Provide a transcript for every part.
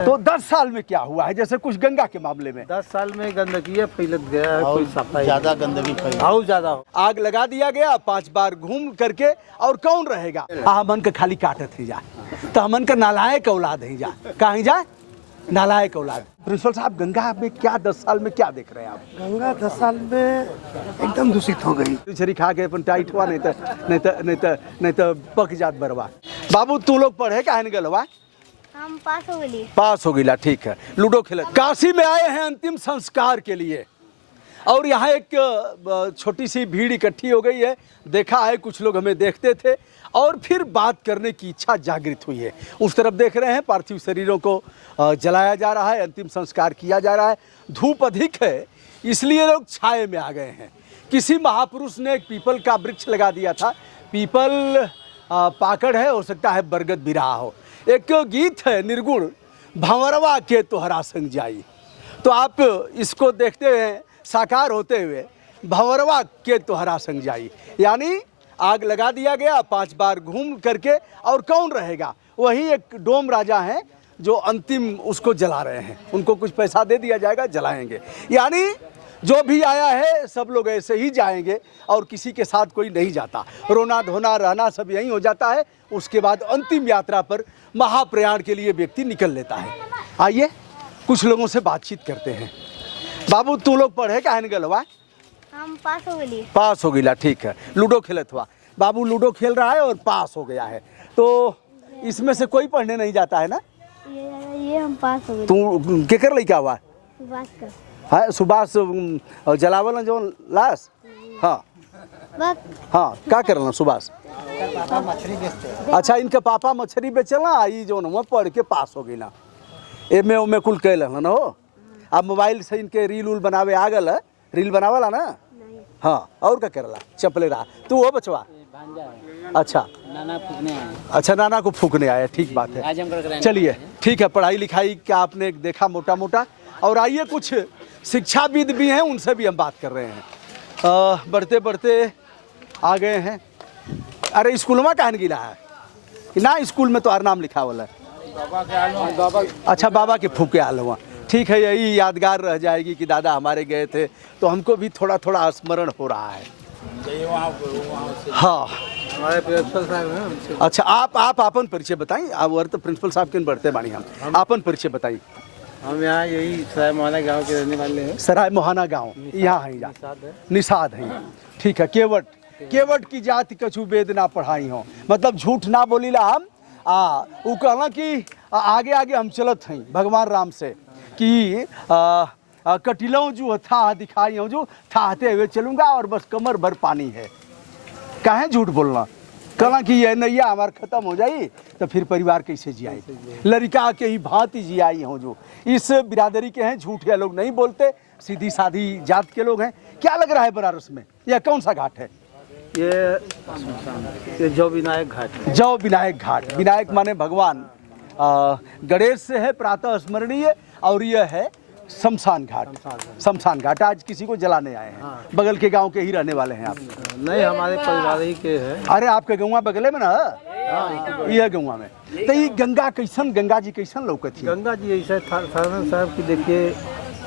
तो 10 साल में क्या हुआ है, जैसे कुछ गंगा के मामले में? 10 साल में गंदगी फैलत गया है, कोई सफाई ज्यादा गंदगी फैली, बहुत ज्यादा हो। आग लगा दिया गया 5 बार घूम करके, और कौन रहेगा? हमन का खाली काटत ही जा, तो हमन का नालायक औलाद ही जा, कहीं जा नालायक औलाद। प्रिंसिपल साहब, गंगा में क्या 10 साल में क्या देख रहे हैं आप? गंगा 10 साल में एकदम दूषित हो गई। छरी खा के अपन टाइट हुआ, नहीं तो पक जात बरवा। बाबू तू लोग पढ़े काहे न गलवा? हम पास हो गए। पास हो गिला, ठीक है। लूडो खेल। काशी में आए हैं अंतिम संस्कार के लिए, और यहाँ एक छोटी सी भीड़ इकट्ठी हो गई है। देखा है, कुछ लोग हमें देखते थे और फिर बात करने की इच्छा जागृत हुई है। उस तरफ देख रहे हैं, पार्थिव शरीरों को जलाया जा रहा है, अंतिम संस्कार किया जा रहा है। धूप अधिक है, इसलिए लोग छाए में आ गए हैं। किसी महापुरुष ने एक पीपल का वृक्ष लगा दिया था। पीपल पाकड़ है, हो सकता है बरगद भी रहा हो। एक गीत है निर्गुण, भंवरवा के तोहरा संग जाई। तो आप इसको देखते हैं साकार होते हुए, भंवरवा के तोहरा संग जाई, यानी आग लगा दिया गया 5 बार घूम करके, और कौन रहेगा? वही एक डोम राजा हैं जो अंतिम उसको जला रहे हैं। उनको कुछ पैसा दे दिया जाएगा, जलाएंगे। यानी जो भी आया है सब लोग ऐसे ही जाएंगे, और किसी के साथ कोई नहीं जाता। रोना धोना रहना सब यहीं हो जाता है। उसके बाद अंतिम यात्रा पर महाप्रयाण के लिए व्यक्ति निकल लेता है। आइए कुछ लोगों से बातचीत करते हैं। बाबू तू लोग पढ़े काहे न गलवा? हम पास हो गए। पास हो गिला, ठीक है। लूडो खेलत हुआ। बाबू लूडो खेल रहा है और पास हो गया है, तो इसमें से कोई पढ़ने नहीं जाता है ना? ये हम पास हो गए। तू केकर लइका हुआ? सुभाष का। हाँ, सुभाष जलावल जो लाश। हाँ बस हाँ, क्या करना सुभाष? अच्छा, इनके पापा मछली बेचला, ई जो न पढ़ के पास हो गई। एमे उमे कुल कैल न हो। अब मोबाइल से इनके रील उल बनावे आ गल, रील बनावला ना? हाँ, और क्या करला? चपले रहा तू हो बचवा? अच्छा, नाना फूकने आए। अच्छा, नाना को फूकने आया, ठीक बात है। चलिए ठीक है, पढ़ाई लिखाई का आपने देखा मोटा मोटा, और आइए कुछ शिक्षाविद भी हैं, उनसे भी हम बात कर रहे हैं। बढ़ते बढ़ते आ गए हैं। अरे स्कूल में कहन गिला है ना? स्कूल में तो हर नाम लिखा वाला है। अच्छा, बाबा के फूके आल हुआ, ठीक है। यही यादगार रह जाएगी कि दादा हमारे गए थे, तो हमको भी थोड़ा थोड़ा स्मरण हो रहा है। हाँ, हमारे प्रिंसिपल साहब हैं। अच्छा, आप अपन परिचय बताइए। अब और तो प्रिंसिपल साहब के बढ़ते बानी, हम अपन परिचय बताइए। हम यहाँ यही सराय मोहना गाँव के रहने वाले हैं। सराय मोहना गाँव यहाँ है, निषाद है, ठीक है। केवट की जाति कछु वेद ना पढ़ाई हो, मतलब झूठ ना बोली ला हम। वो कहला कि आगे आगे हम चलत हैं भगवान राम से, कि कटिलों जो था दिखाई हूँ, जो थाहते हुए चलूंगा, और बस कमर भर पानी है। काहे झूठ बोलना? कहला कि ये नैया हमार खत्म हो जाई तो फिर परिवार कैसे जियाई? लड़का के ही भांति जियाई हूँ। जो इस बिरादरी के हैं, झूठ या लोग नहीं बोलते, सीधी सादी जात के लोग हैं। क्या लग रहा है बनारस में? यह कौन सा घाट है? ये जौ विनायक घाट है। जौ विनायक घाट। विनायक माने भगवान। गणेश से है प्रातः स्मरणीय, और यह है शमशान घाट। शमशान घाट आज किसी को जलाने आए हैं। हाँ। बगल के गांव के ही रहने वाले हैं आप? नहीं, हमारे परिवार ही के हैं। अरे आपके गौवा बगले में ना? यह गौवा में। तो ये गंगा कैसन, गंगा जी कैसन लौकत थी? गंगा जी ऐसा साहब की देखिए,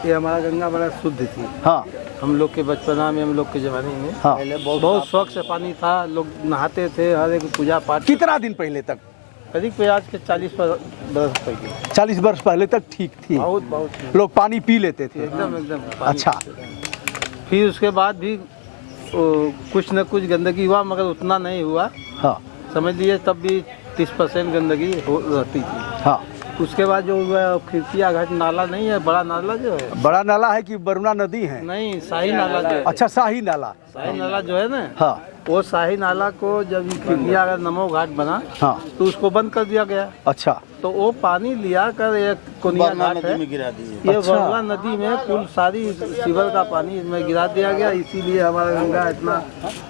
ये हमारा गंगा बड़ा शुद्ध थी। हाँ, हम लोग के बचपना में, हम लोग के जमाने में हाँ। बहुत शौक से पानी था। लोग नहाते थे, हर एक पूजा पाठ। कितना दिन पहले तक? करीब आज के 40 बरस पहले। 40 वर्ष पहले तक ठीक थी, बहुत लोग पानी पी लेते थे। एकदम अच्छा, फिर उसके बाद भी कुछ न कुछ गंदगी हुआ, मगर उतना नहीं हुआ। हाँ समझ लीजिए तब भी 30% गंदगी रहती थी। हाँ। उसके बाद जो खिड़किया घाट नाला नहीं है, बड़ा नाला जो है, बड़ा नाला है कि वरुणा नदी है? नहीं, शाही नाला जो है। अच्छा, शाही नाला। शाही नाला जो है ना, हाँ वो शाही नाला को जब खिड़किया अगर नमो घाट बना, हाँ, तो उसको बंद कर दिया गया। अच्छा, तो वो पानी लिया कर एक कोनिया घाट है, गिरा दिए। ये अच्छा। वरुणा नदी में कुल सारी सीवर का पानी इसमें गिरा दिया गया। इसीलिए हमारा गंगा इतना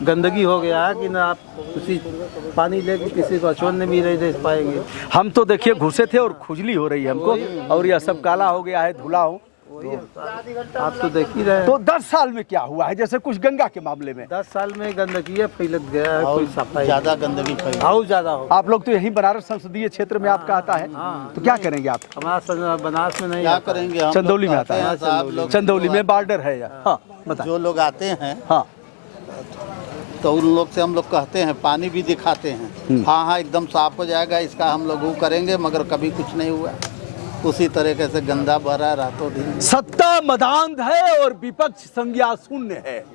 गंदगी हो गया है कि ना आप उसी पानी लेके किसी को अछोड़ने भी नहीं दे पाएंगे। हम तो देखिए घुसे थे और खुजली हो रही है हमको, और यह सब काला हो गया है, धुला हो। आप तो देख ही रहे हैं। तो 10 साल में क्या हुआ है, जैसे कुछ गंगा के मामले में? 10 साल में गंदगी है फैलत गया है, कोई सफाई ज्यादा गंदगी फैली। बहुत ज्यादा हो। आप लोग तो यहीं बनारस संसदीय क्षेत्र में आपका आता है, तो क्या करेंगे आप? हमारा बनारस में नहीं क्या आता है। करेंगे हम? चंदौली में आता है, साहब लोग चंदौली में बॉर्डर है या? हाँ बता। जो लोग आते हैं हाँ तो उन लोग से हम लोग कहते हैं, पानी भी दिखाते हैं, हाँ हाँ एकदम साफ हो जाएगा, इसका हम लोग वो करेंगे, मगर कभी कुछ नहीं हुआ। उसी तरीके से गंदा भरा रातों दिन। सत्ता मदांध है और विपक्ष संज्ञा शून्य है।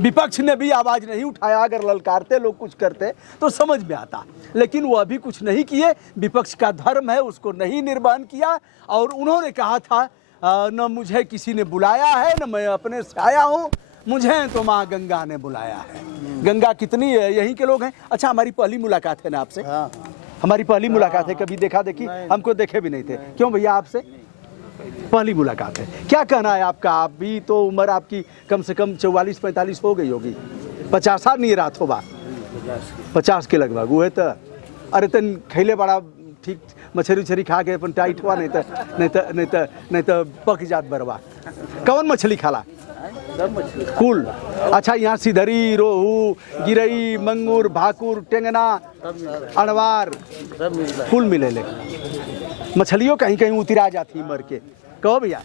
विपक्ष ने भी आवाज नहीं उठाया, अगर ललकारते लोग कुछ करते तो समझ में आता, लेकिन वो अभी कुछ नहीं किए। विपक्ष का धर्म है, उसको नहीं निर्वहन किया। और उन्होंने कहा था न मुझे किसी ने बुलाया है, न मैं अपने से आया हूँ, मुझे तो माँ गंगा ने बुलाया है। गंगा कितनी है, यहीं के लोग हैं। अच्छा, हमारी पहली मुलाकात है ना आपसे? हाँ हमारी पहली मुलाकात है, कभी देखा देखी हमको देखे भी नहीं थे। क्यों भैया, आपसे पहली मुलाकात है। क्या कहना है आपका? आप भी तो उम्र आपकी कम से कम 44-45 हो गई होगी, 50 साल नहीं रात होगा, 50 के लगभग हुए। तो अरे तन खैले बड़ा ठीक मछली उछरी खा के अपन टाइट हुआ, नहीं तो पक जात बरवा। कौन मछली खाला? कुल। अच्छा, यहाँ सिधरी, रोहू, गिरई, मंगूर, भाकुर, टेंगना, अनवार कुल मिले ले। मछलियों कहीं कहीं उतरा जाती मर के। कहो भैया,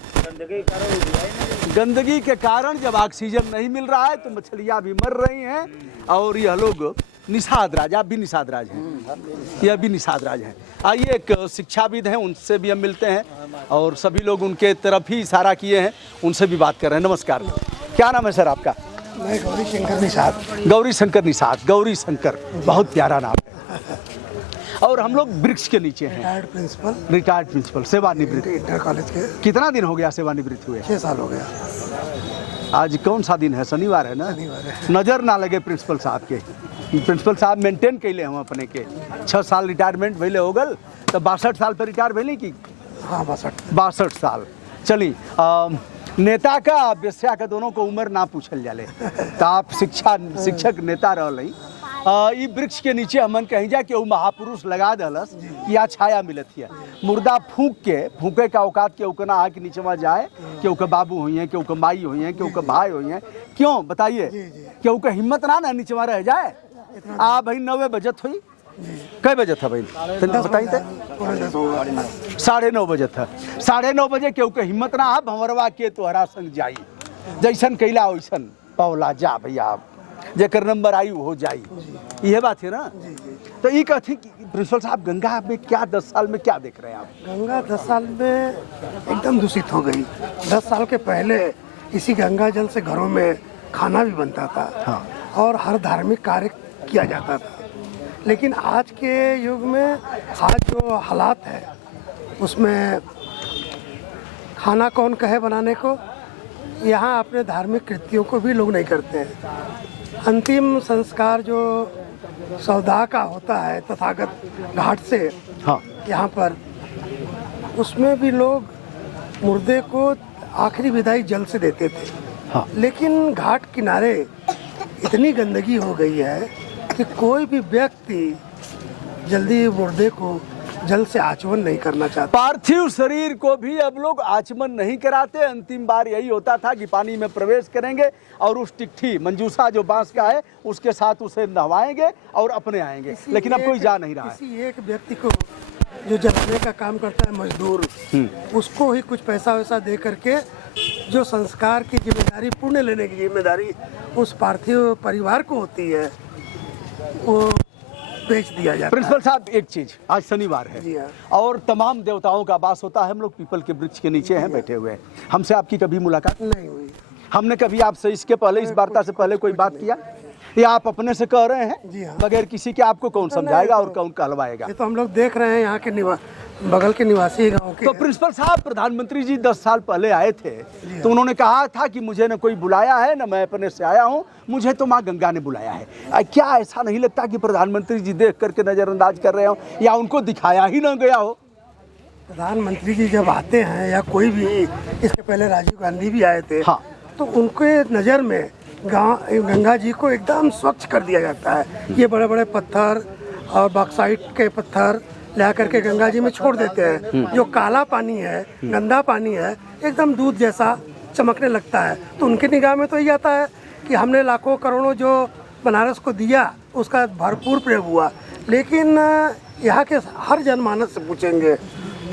गंदगी के कारण जब ऑक्सीजन नहीं मिल रहा है तो मछलियाँ भी मर रही हैं। और यह लोग निषाद राज, आप भी निषाद राज हैं, यह भी निषाद राज हैं। आइए, एक शिक्षाविद हैं, उनसे भी हम मिलते हैं, और सभी लोग उनके तरफ ही इशारा किए हैं, उनसे भी बात कर रहे हैं। नमस्कार, क्या नाम है सर आपका? मैं गौरी शंकर निषाद। गौरी शंकर निषाद। गौरी शंकर, बहुत प्यारा नाम है। और हम लोग वृक्ष के नीचे हैं। रिटायर्ड प्रिंसिपल, सेवानिवृत्त। इंटर कॉलेज के। कितना दिन हो गया सेवानिवृत्त हुए? 6 साल हो गया। आज कौन सा दिन है? शनिवार है ना? नजर ना लगे प्रिंसिपल साहब के। प्रिंसिपल साहब मेंटेन कैले हम अपने के। 6 साल रिटायरमेंट भैले हो गल, तो 62 साल पर रिटायर भैले की? हाँ, 62। 62 साल। चली, नेता का वेश्या का दोनों को उम्र ना पूछल जाले, तो आप शिक्षक नेता रहल। ई वृक्ष के नीचे हमन कहीं जा के महापुरुष लगा दलस कि यहाँ छाया मिलत है। मुर्दा फूके का औकात के उकना आ के नीचे में जाए, केहू के बाबू हुई हैं, केहू के माई हुई हैं, केहू के भाई हुई हैं। क्यों बताइए? केहू के हिम्मत ना नीचे में रह जाए। आ भाई 9 बजत हुई, कै बजे था भाई बताइए? 9:30 बजे था। 9:30 बजे केहू के हिम्मत ना भंवरवा के तोहरा संग जाई, जैसन कैला वैसन पौला जा भैया, जेकर नंबर आई हो जाई। यह बात है ना? तो ये कहते कि प्रिंसिपल साहब, गंगा में क्या 10 साल में क्या देख रहे हैं आप? गंगा 10 साल में एकदम दूषित हो गई। 10 साल के पहले इसी गंगा जल से घरों में खाना भी बनता था। हाँ। और हर धार्मिक कार्य किया जाता था। लेकिन आज के युग में आज जो हालात है उसमें खाना कौन कहे बनाने को, यहाँ अपने धार्मिक कृत्यों को भी लोग नहीं करते हैं। अंतिम संस्कार जो सौदा का होता है तथागत घाट से, हाँ, यहाँ पर, उसमें भी लोग मुर्दे को आखिरी विदाई जल से देते थे। हाँ। लेकिन घाट किनारे इतनी गंदगी हो गई है कि कोई भी व्यक्ति जल्दी मुर्दे को जल से आचमन नहीं करना चाहता। पार्थिव शरीर को भी अब लोग आचमन नहीं कराते। अंतिम बार यही होता था कि पानी में प्रवेश करेंगे और उस टिकठी मंजूसा जो बांस का है उसके साथ उसे नहवाएंगे और अपने आएंगे। लेकिन अब कोई जा नहीं रहा है। किसी एक व्यक्ति को जो जलाने का काम करता है मजदूर, उसको ही कुछ पैसा वैसा दे करके जो संस्कार की जिम्मेदारी, पुण्य लेने की जिम्मेदारी उस पार्थिव परिवार को होती है, वो बेच दिया जाता है। प्रिंसिपल साहब, एक चीज, आज शनिवार है। जी हाँ। और तमाम देवताओं का वास होता है। हम लोग पीपल के वृक्ष के नीचे हैं बैठे हुए। हमसे आपकी कभी मुलाकात नहीं हुई। हमने कभी आपसे इसके पहले, इस वार्ता से पहले कोई बात किया? या आप अपने से कह रहे हैं? जी हाँ। बगैर किसी के आपको कौन समझाएगा और कौन कहलवाएगा? ये तो हम लोग देख रहे हैं, यहाँ के बगल के निवासी गांव के। तो प्रिंसिपल साहब, प्रधानमंत्री जी 10 साल पहले आए थे, तो उन्होंने कहा था कि मुझे न कोई बुलाया है, न मैं अपने से आया हूँ, मुझे तो माँ गंगा ने बुलाया है। क्या ऐसा नहीं लगता कि प्रधानमंत्री जी देख करके नजरअंदाज कर रहे हो, या उनको दिखाया ही न गया हो? प्रधानमंत्री जी जब आते हैं या कोई भी, इसके पहले राजीव गांधी भी आए थे, हाँ। तो उनके नज़र में गंगा जी को एकदम स्वच्छ कर दिया जाता है। ये बड़े बड़े पत्थर और बॉक्साइट के पत्थर ला करके गंगा जी में छोड़ देते हैं। जो काला पानी है, गंदा पानी है, एकदम दूध जैसा चमकने लगता है। तो उनकी निगाह में तो ये आता है कि हमने लाखों करोड़ों जो बनारस को दिया उसका भरपूर प्रयोग हुआ, लेकिन यहाँ के हर जनमानस से पूछेंगे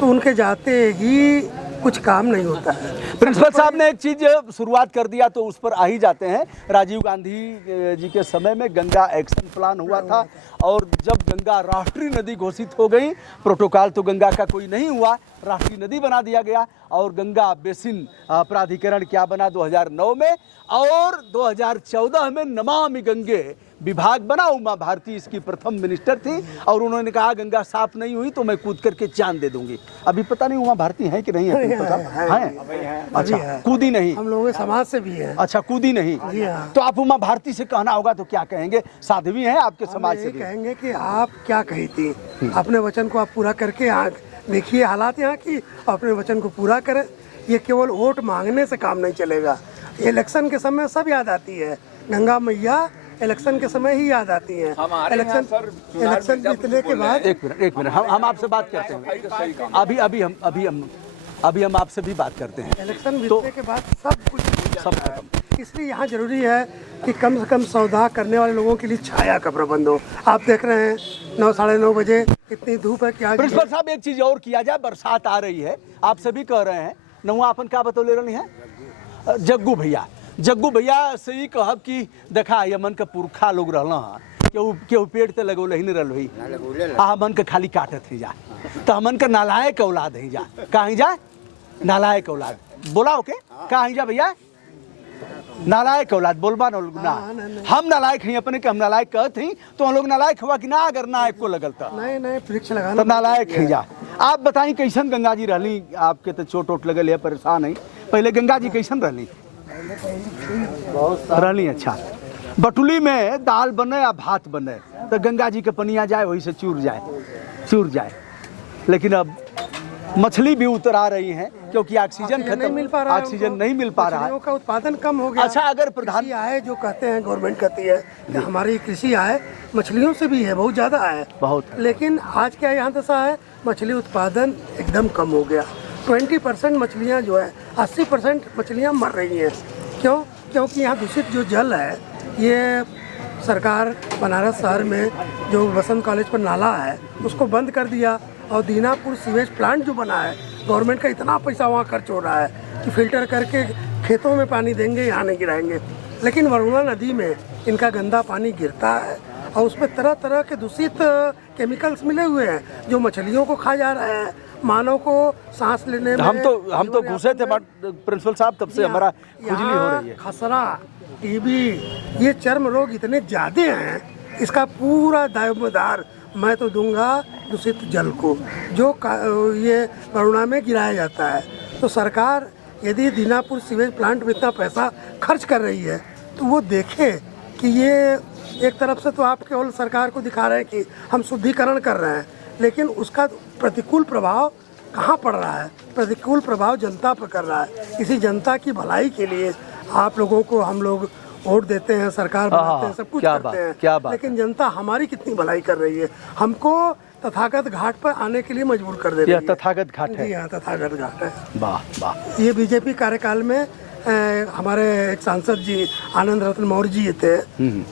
तो उनके जाते ही कुछ काम नहीं होता है। प्रिंसिपल साहब ने एक चीज शुरुआत कर दिया तो उस पर आ ही जाते हैं। राजीव गांधी जी के समय में गंगा एक्शन प्लान हुआ था और जब गंगा राष्ट्रीय नदी घोषित हो गई, प्रोटोकॉल तो गंगा का कोई नहीं हुआ, राष्ट्रीय नदी बना दिया गया और गंगा बेसिन प्राधिकरण क्या बना 2009 में, और 2014 में नमामि गंगे विभाग बना। उमा भारती इसकी प्रथम मिनिस्टर थी और उन्होंने कहा गंगा साफ नहीं हुई तो मैं कूद करके जान दे दूंगी। अभी पता नहीं उमा भारती है कि नहीं है, है? अच्छा, कूदी नहीं, हम लोगों के समाज से भी है। अच्छा, कूदी नहीं। जी हाँ। तो आप उमा भारती से कहना होगा तो क्या कहेंगे? साध्वी हैं आपके समाज से ये भी। कहेंगे कि आप क्या कही थी, अपने वचन को आप पूरा करके यहाँ देखिए हालात यहाँ की, अपने वचन को पूरा करें। ये केवल वोट मांगने से काम नहीं चलेगा। इलेक्शन के समय सब याद आती है, गंगा मैया इलेक्शन के समय ही याद आती हैं। इलेक्शन जीतने के बाद एक मिनट हम आपसे बात करते हैं। अभी हम आपसे भी बात करते हैं। इलेक्शन जीतने के बाद सब कुछ सब खत्म। इसलिए यहाँ जरूरी है कि कम से कम सौदा करने वाले लोगों के लिए छाया का प्रबंध हो। आप देख रहे हैं 9 साढ़े 9 बजे इतनी धूप है कि आज प्रिंसिपल साहब एक चीज और किया जाए, बरसात आ रही है, आप सभी कह रहे हैं, नहुआ अपन क्या बतौले रही है? जग्गू भैया से ही कहब कि देखा यमन के पुरखा लोग रहना केहू पेड़ ते लगो नहीं रल हुई, हमन के खाली काटत ही जा, तो हमन के नालायक औलाद ही जा। कहीं जा नालायक औलाद बोला ओके, कहीं जा भैया नालायक औलाद बोलबा ना, हम नालायक हैं अपने के, हम नालायक कहत ही तो हम लोग नालायक हुआ कि ना, अगर नायक को लगल था नए वृक्ष लगाना तो नालायक है जा। आप बताई कैसन गंगा जी रहली? आपके तो चोट वोट लगल है, परेशान है, पहले गंगा जी कैसन रहली? रहली अच्छा, बटुली में दाल बने या भात बने तो गंगा जी के पनिया जाए वही से चूर जाए। लेकिन अब मछली भी उतर आ रही है क्योंकि ऑक्सीजन खत्म, नहीं मिल पा रहा है, ऑक्सीजन नहीं मिल पा रहा है, का उत्पादन कम हो गया। अच्छा, अगर प्रधान कृषि आय जो कहते हैं, गवर्नमेंट कहती है कि हमारी कृषि आय मछलियों से भी है, बहुत ज़्यादा है, बहुत, लेकिन आज क्या यहाँ दशा है, मछली उत्पादन एकदम कम हो गया। 20% मछलियाँ जो है, 80% मछलियाँ मर रही हैं। क्यों? क्योंकि यहाँ दूषित जो जल है, ये सरकार बनारस शहर में जो वसंत कॉलेज पर नाला है उसको बंद कर दिया और दीनापुर सीवेज प्लांट जो बना है, गवर्नमेंट का इतना पैसा वहाँ खर्च हो रहा है कि फिल्टर करके खेतों में पानी देंगे, यहाँ नहीं गिराएंगे। लेकिन वरुणा नदी में इनका गंदा पानी गिरता है और उसमें तरह तरह के दूषित केमिकल्स मिले हुए हैं जो मछलियों को खा जा रहे हैं, मानव को सांस लेने में। हम तो घुसे थे प्रिंसिपल साहब, तब से हमारा खुजली हो रही है। खसरा, टीबी, ये चर्म रोग इतने ज़्यादा हैं, इसका पूरा दायेदार मैं तो दूंगा दूषित जल को जो ये वरुणा में गिराया जाता है। तो सरकार यदि दीनापुर सीवेज प्लांट में इतना पैसा खर्च कर रही है तो वो देखे कि ये एक तरफ से तो आप केवल सरकार को दिखा रहे हैं कि हम शुद्धिकरण कर रहे हैं, लेकिन उसका प्रतिकूल प्रभाव कहाँ पड़ रहा है? प्रतिकूल प्रभाव जनता पर कर रहा है। इसी जनता की भलाई के लिए आप लोगों को हम लोग वोट देते हैं, सरकार बनाते हैं, सब कुछ करते हैं, लेकिन जनता हमारी कितनी भलाई कर रही है? हमको तथागत घाट पर आने के लिए मजबूर कर दे रही है। तथागत घाट है? जी हाँ, तथागत घाट है। वाह वाह। ये बीजेपी कार्यकाल में हमारे एक सांसद जी आनंद रत्न मौर्य जी थे,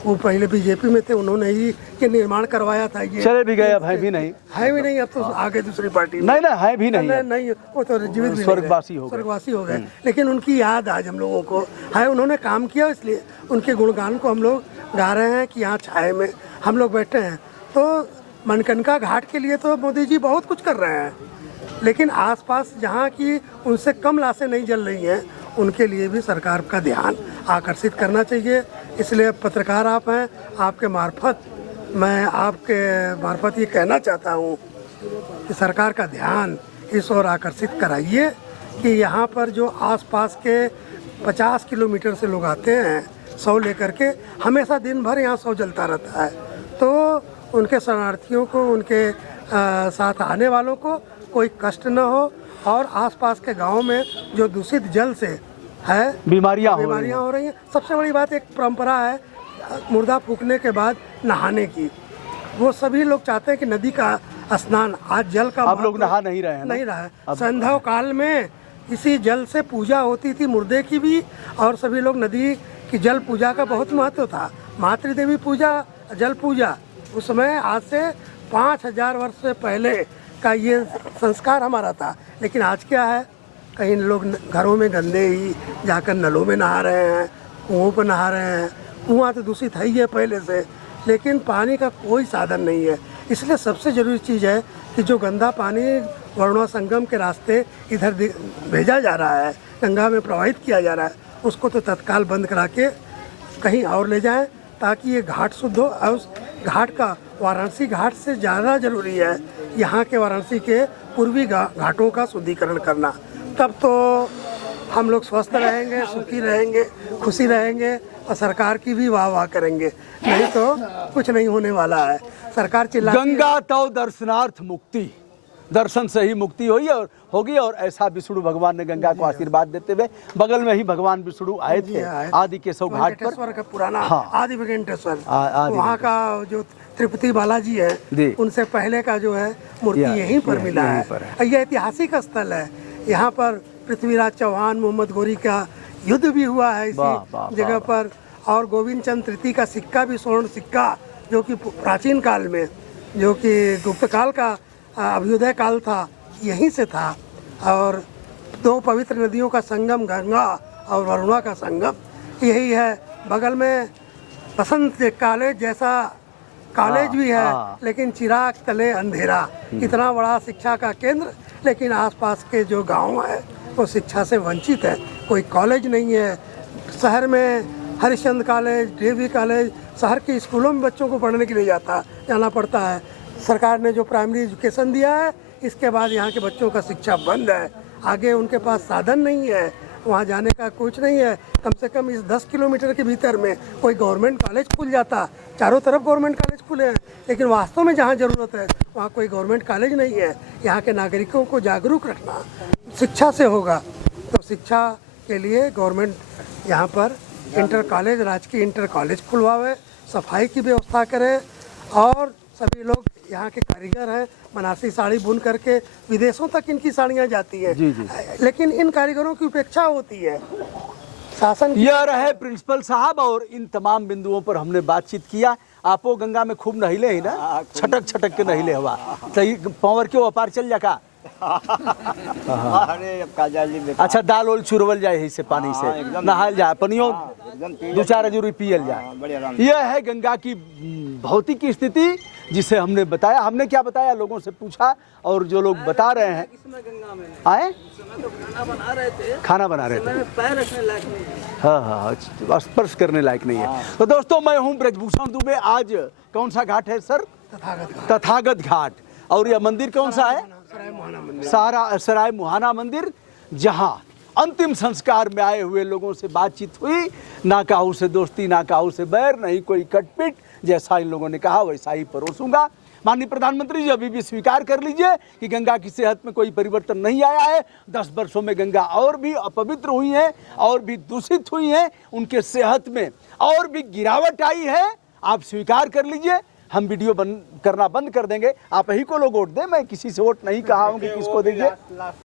वो पहले बीजेपी में थे, उन्होंने ही ये निर्माण करवाया था। ये चले भी गए, अब है भी नहीं, अब तो आगे दूसरी पार्टी नहीं है भी नहीं, वो तो जीवित भी स्वर्गवासी हो गए। लेकिन उनकी याद आज हम लोगों को है, उन्होंने काम किया, इसलिए उनके गुणगान को हम लोग गा रहे हैं कि यहाँ छाए में हम लोग बैठे हैं। तो मनकनका घाट के लिए तो मोदी जी बहुत कुछ कर रहे हैं, लेकिन आसपास जहाँ की उनसे कम लाशें नहीं जल रही हैं उनके लिए भी सरकार का ध्यान आकर्षित करना चाहिए। इसलिए पत्रकार आप हैं, आपके मार्फत मैं आपके मार्फत ये कहना चाहता हूँ कि सरकार का ध्यान इस ओर आकर्षित कराइए कि यहाँ पर जो आसपास के 50 किलोमीटर से लोग आते हैं 100 लेकर के, हमेशा दिन भर यहाँ 100 जलता रहता है, तो उनके शरणार्थियों को, उनके साथ आने वालों को कोई कष्ट न हो और आसपास के गांव में जो दूषित जल से है बीमारियां हो रही हैं। सबसे बड़ी बात, एक परंपरा है मुर्दा फूकने के बाद नहाने की, वो सभी लोग चाहते हैं कि नदी का स्नान, आज जल का आप लोग महत्व नहा नहीं रहे हैं ना? नहीं रहा है। संध्या काल में इसी जल से पूजा होती थी, मुर्दे की भी, और सभी लोग नदी की जल पूजा का बहुत महत्व था। मातृदेवी पूजा, जल पूजा, उस समय आज से 5000 वर्ष से पहले का ये संस्कार हमारा था। लेकिन आज क्या है, कहीं लोग घरों में गंदे ही जाकर नलों में नहा रहे हैं, कुओं पर नहा रहे हैं। कुआं तो दूषित है ही है पहले से, लेकिन पानी का कोई साधन नहीं है। इसलिए सबसे ज़रूरी चीज़ है कि जो गंदा पानी वरुणा संगम के रास्ते इधर भेजा जा रहा है, गंगा में प्रवाहित किया जा रहा है, उसको तो तत्काल बंद करा के कहीं और ले जाएं, ताकि ये घाट शुद्ध हो। और उस घाट का वाराणसी घाट से ज़्यादा ज़रूरी है यहाँ के वाराणसी के पूर्वी घाटों का शुद्धिकरण करना। तब तो हम लोग स्वस्थ रहेंगे, सुखी रहेंगे, खुशी रहेंगे, और सरकार की भी वाह वाह करेंगे। नहीं तो कुछ नहीं होने वाला है। सरकार चिल्लाती है, गंगा तव दर्शनार्थ मुक्ति, दर्शन से ही मुक्ति हुई और होगी। और ऐसा विष्णु भगवान ने गंगा को आशीर्वाद देते हुए, बगल में ही भगवान विष्णु आए थे आदि केशव घाट पर। वेंकटेश्वर का पुराना, हाँ। आदि वेंकटेश्वर, आदि वहाँ का जो तिरुपति बालाजी जी। है, उनसे पहले का जो है मूर्ति यहीं पर मिला यहीं है। पर है। यह ऐतिहासिक स्थल है। यहाँ पर पृथ्वीराज चौहान, मोहम्मद गोरी का युद्ध भी हुआ है इसी जगह पर। और गोविंद चंद तृतीय का सिक्का भी, स्वर्ण सिक्का, जो कि प्राचीन काल में, जो कि गुप्त काल का अभ्युदय काल था, यहीं से था। और दो पवित्र नदियों का संगम, गंगा और वरुणा का संगम यही है। बगल में बसंत कॉलेज जैसा कॉलेज भी है, लेकिन चिराग तले अंधेरा। इतना बड़ा शिक्षा का केंद्र, लेकिन आसपास के जो गांव है वो शिक्षा से वंचित है। कोई कॉलेज नहीं है। शहर में हरिश्चंद्र कॉलेज, डीएवी कॉलेज, शहर के स्कूलों में बच्चों को पढ़ने के लिए जाना पड़ता है। सरकार ने जो प्राइमरी एजुकेशन दिया है, इसके बाद यहाँ के बच्चों का शिक्षा बंद है। आगे उनके पास साधन नहीं है, वहाँ जाने का कुछ नहीं है। कम से कम इस 10 किलोमीटर के भीतर में कोई गवर्नमेंट कॉलेज खुल जाता। चारों तरफ गवर्नमेंट कॉलेज खुले हैं, लेकिन वास्तव में जहाँ ज़रूरत है वहाँ कोई गवर्नमेंट कॉलेज नहीं है। यहाँ के नागरिकों को जागरूक रखना शिक्षा से होगा। तो शिक्षा के लिए गवर्नमेंट यहाँ पर इंटर कॉलेज, राजकीय इंटर कॉलेज खुलवावे, सफाई की व्यवस्था करे, और सभी लोग यहाँ के कारीगर हैं, बनारसी साड़ी बुन करके विदेशों तक इनकी साड़ियाँ जाती हैं। लेकिन इन कारीगरों की उपेक्षा होती है शासन की। यह रहे प्रिंसिपल साहब, और इन तमाम बिंदुओं पर हमने बातचीत किया। आपो गंगा में खूब नहिले ही ना, छटक छटक के नहिले हुआ सही पावर क्यों अपार चल जाका। अच्छा, दाल ओल चुरवल जाए इससे, पानी से नहाल जाए, पनियों 2-4 अजूरी पियल जाए। यह है गंगा की भौतिक स्थिति, जिसे हमने बताया। हमने क्या बताया, लोगों से पूछा, और जो लोग बता रहे हैं आए खाना बना रहे थे, पैर रखने लायक नहीं है। हाँ, स्पर्श करने लायक नहीं है। तो दोस्तों, मैं हूँ ब्रजभूषण दुबे। आज कौन सा घाट है सर? तथागत घाट। और यह मंदिर कौन सा है? सराय मुहाना मंदिर, जहाँ अंतिम संस्कार में आए हुए लोगों से बातचीत हुई। ना काहू से दोस्ती, ना काहू से बैर, नहीं कोई कटपिट। जैसा इन लोगों ने कहा वैसा ही परोसूंगा। माननीय प्रधानमंत्री जी, अभी भी स्वीकार कर लीजिए कि गंगा की सेहत में कोई परिवर्तन नहीं आया है। 10 वर्षों में गंगा और भी अपवित्र हुई है, और भी दूषित हुई है। उनके सेहत में और भी गिरावट आई है। आप स्वीकार कर लीजिए। हम वीडियो करना बंद कर देंगे। आप ही को लोग वोट दें, मैं किसी से वोट नहीं कहा हूँ कि किसको दीजिए।